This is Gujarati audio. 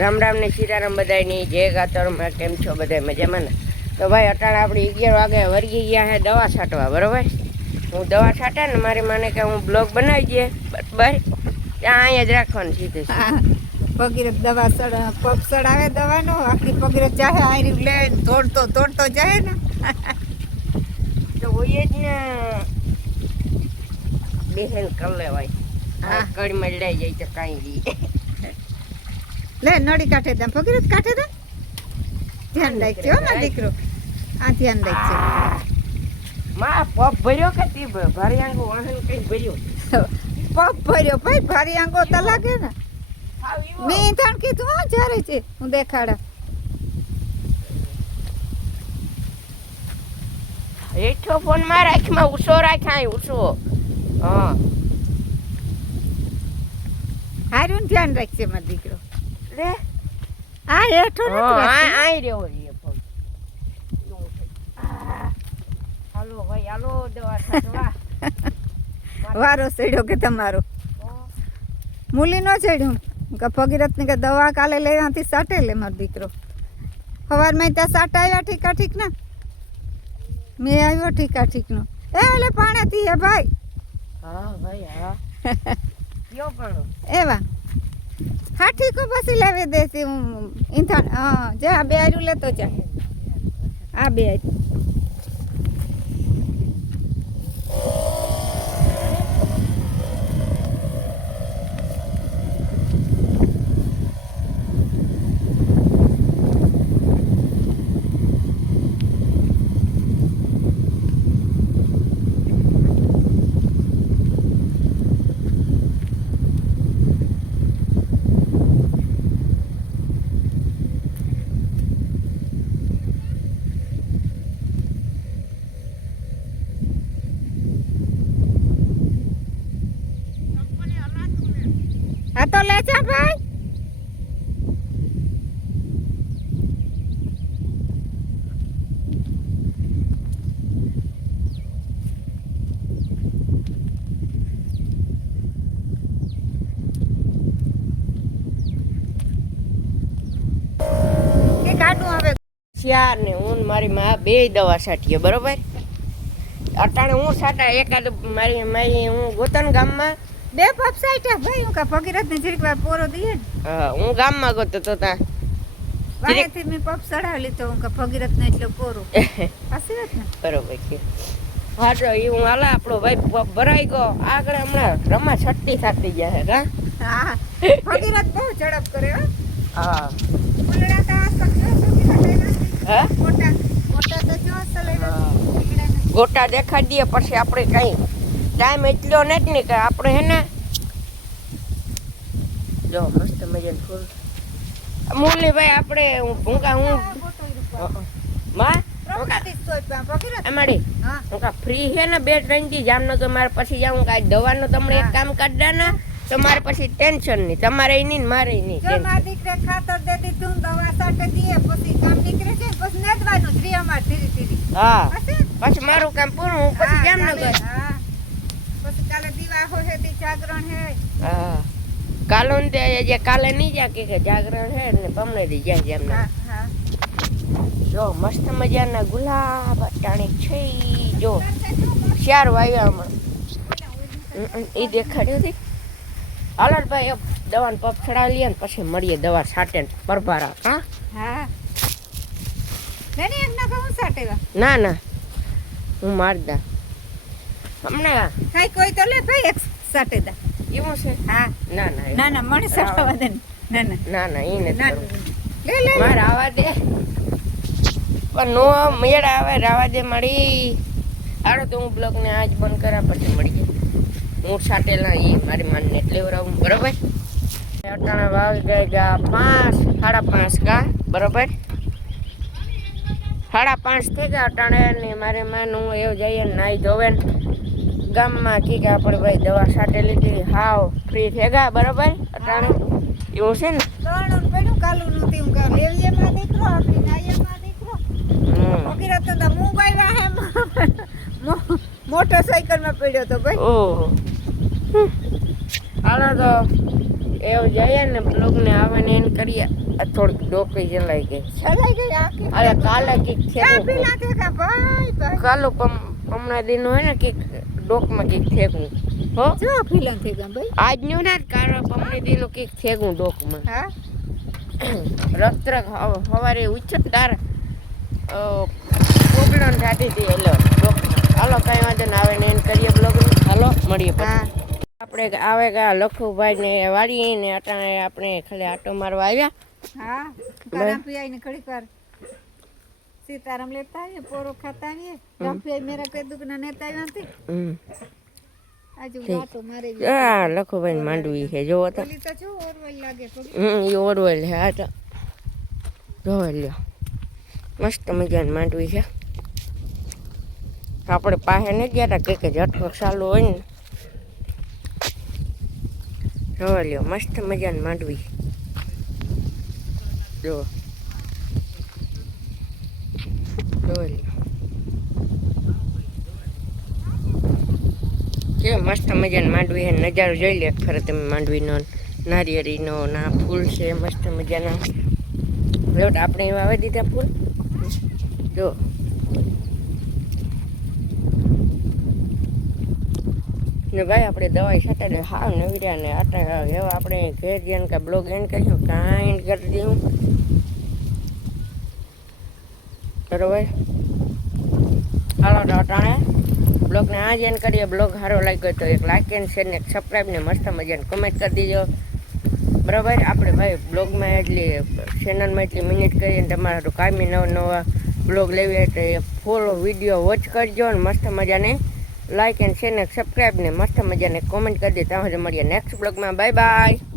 રામ રામ ને સીતારામ બધાની જય ગાતરમાં કેમ છો બધા મજામાં ને? તો ભાઈ અટાણે આપણે 11 વાગે વર્ગી ગયા છે દવા છાંટવા. બરોબર, હું દવા છાંટા ને મારી માને કે હું બ્લોગ બનાવી દઈએ બસ ત્યાં અહીંયા જ રાખવાનું સીધું. પગીરથ દવા પગ ચડાવે દવાનો આખી પગીરથ ચાહે આયરી લે તોડતો જાય ને તો હોય જ ને બેહેન કર લેવાય. હા, કડીમાં લઈ જાય તો કાંઈ લે નળી કાઢે દે પગીરથ કાઢે દે. ધ્યાન રાખજો મારો દીકરો, આ ધ્યાન રાખજો. માં પગ ભર્યો કે તી ભારી આંગો વાહન કઈ ભર્યો? પગ ભર્યો ભાઈ, ભારી આંગો તો લાગે ને. મેં તાણ કીધું હા જ્યારે છે હું દેખાડા. હેઠો ફોન માં રાખમાં ઉસો રાખાય ઉસો. હા, હારું ધ્યાન રાખજે મારો દીકરો. લે આ હેઠો હા આઈ રહ્યો છે ફોન. હાલો ભાઈ હાલો દવા છાંટવા. વારો ચડ્યો કે તમારો મૂલી નો ચડ્યું કે ભગીરથ ને કે દવા કાલે લેવાથી સાટે લે મારો દીકરો. સવારમાં ત્યાં સાટ આવ્યા ઠીકા ઠીક ને મેં આવ્યો ઠીકા ઠીક નો એ ઓલે પાણાથી હે ભાઈ. હા ભાઈ હા કયો પણ એવા હા ઠીકો પછી લાવી દેતી હું ઈંધણ. હા જા બે આર્યું લેતો જા. આ બે આર્યું આ તો લે જા ભાઈ. કે કાઢું હવે શિયાર ને હું ને મારી માં બે દવા છાંટીએ. બરોબર, અટાણે હું છાંટા એકાદ મારી હું ગોતન ગામમાં બે પપ સાઈટા ભાઈ હું કા ભગીરથ ને જરીક વાર પોરો દઈએ ને. હું ગામમાં ગોતો તો તા વાહેથી મેં પપ ચડાવી લીધો હું કા ભગીરથ ને એટલે પોરો હસી વાત ને. બરોબર છે. હા તો એ હું હાલા આપણો ભાઈ પગ ભરાઈ ગયો આગળ હમણાં રમા છટ્ટી થતી જાય કા. હા ભગીરથ બહુ ઝડપ કરે હો. હા ઓલડા તા ભગીરથ હા મોટા તો જો સલે ગોટા દેખાડી દઈએ પછી આપણે કઈ ટાઈમ એટલો નથી ને કે આપણે હે ને જો મસ્ત મજાનું ફૂલ મૂલી ભાઈ આપણે હું માં અમારી હું કા ફ્રી છે ને 2-3 દી જામનગર મારે પછી જાઉં કાંઈ દવાનું તમને એક કામ કાઢી ને તો મારે પછી ટેન્શન નહીં, તમારે નહીં મારે નહીં. જો મારા દીકરે ખાતર દે દીધું દવા સાટે દીએ પછી કામ નીકળે છે પછી નેદવાનું જ રી અમાર ધીરે ધીરે. હા પછી મારું કામ પૂરું હું પછી જામનગર. હા પછી કાલે દીવા હોય દી જાગરણ હે. હા કાલો ને જે કાલે નહીં જા કે જાગરણ હે ને બમને દી જાય જામનગર. હા હા જો મસ્ત મજાના ગુલાબ અટાણે છે. જો 4 વાગ્યા હમણાં એ દેખાડ્યો હતી. હાલો ભાઈ દવાનો પગ ચડાવી લઈએ ને પછી મળીએ દવા છાંટે પરભારા. હા હા એમ ના કહું સાટેવા ના ના હું મારદા હમણાં કઈ કોઈ તો લે ભાઈ એક સાટે દા એવું છે. હા ના ના ના ના મને સાટવા દે ના ના ના ના એ નથી કરવું. લે લે મારે આવા દે પણ નો મેળ આવે રાવા દે મળી. હાલો તો હું બ્લોગને આજ બંધ કરા પછી મળીએ. હું છાટેલા એ મારી માનને એટલે રાવું. બરોબર, અટાણા વાગી ગયા 5:30 કા. બરોબર 5:30 થઈ ગયા અટાણે ને મારે માનું એવું જઈએ ને નાહી ધોવે ને ગામમાં કે આપણે ભાઈ દવા છાંટે લીધી હાવ ફ્રી થઈ ગયા. બરોબર અટાણે એવું છે ને ત્રણ પડ્યું કાલું નું તીમ કા લેવીએ માં દીકરો આપણી નાઈએ માં દીકરો ભગીરથ તો મૂંગ આવ્યા હે મોટરસાઇકલ માં પડ્યો તો ભાઈ. ઓહો હાલો તો એવું જઈએ ને બ્લોગ ને આવે ને એને કરીએ આ થોડીક ડોકરી જલાઈ ગઈ ચલાઈ ગઈ આખી અરે કાલે કીક ચા થેકું પીલા તે કા ભાઈ કાલો હમણાં દિન હોય ને કીક ડોકમાં કીક થેકું હો ચા પીલા તે કા ભાઈ આજનું ના કારો હમણાં દિનો કીક થેકું ડોકમાં હા રસ્ત્ર સવારે ઉચ્ચ તાર પ્રોબ્લેમ થતી હતી એટલે ડોકમાં હાલો કાંઈ વાંધો ને આવે ને એને કરીએ બ્લોગ હાલો મળીએ પછી હા આપણે આવે ગયા લખુભાઈ ને વાળીએ ને અટાણે આપણે ખાલી આટો મારવા આવ્યા હા કરામ પી ને ઘડીક વાર સીતારામ લેતા આવીએ પોરો ખાતા આવીએ રફી મેરા કઈ દુકના નેતા આવ્યા નથી આજુ વાતો મારે હા લખુભાઈ ને માંડવી છે જોવો તો પેલી તો જો ઓરવલ લાગે એ ઓરવેલ છે હા તો જોવે લ્યો મસ્ત મજાની માંડવી છે આપણે પાસે ને ગયા હતા કે ઝટકો ચાલુ હોય ને જોવે લ્યો મસ્ત મજાની માંડવી જો જોવે લ્યો કે મસ્ત મજાની માંડવી છે નજારો જોઈ લે ખરે તમે માંડવીનો નારિયેળીનો ના ફૂલ છે મસ્ત મજાના લેવટ આપણે એવા વાવી દીધા ફૂલ જો ને ભાઈ આપણે દવાઈ સાથે હાવ નવીર્યા ને આટલા એવા આપણે ઘેર જઈને કાંઈ બ્લોગ એન્ડ કર્યું કાંઈ એન્ડ કરી દઉં બરોબર હાલો તો અટાણે બ્લોગને આ જ એન્ડ કરીએ બ્લોગ સારો લાગ્યો તો એક લાઈક એન્ડ શેર ને એક સબસ્ક્રાઈબ ને મસ્ત મજાને કમેન્ટ કરી દીજો બરાબર આપણે ભાઈ બ્લોગમાં એટલી ચેનલમાં એટલી મિનિટ કરીને તમારા તો કાયમી નવા બ્લોગ લેવી એટલે ફૂલ વિડીયો વોચ કરજો અને મસ્ત મજાને લાઈક એન્ડ શેર ને સબસ્ક્રાઈબ ને મસ્ત મજાને કોમેન્ટ કરી દે ત્યાં સુધી મળીએ નેક્સ્ટ બ્લોગમાં બાય બાય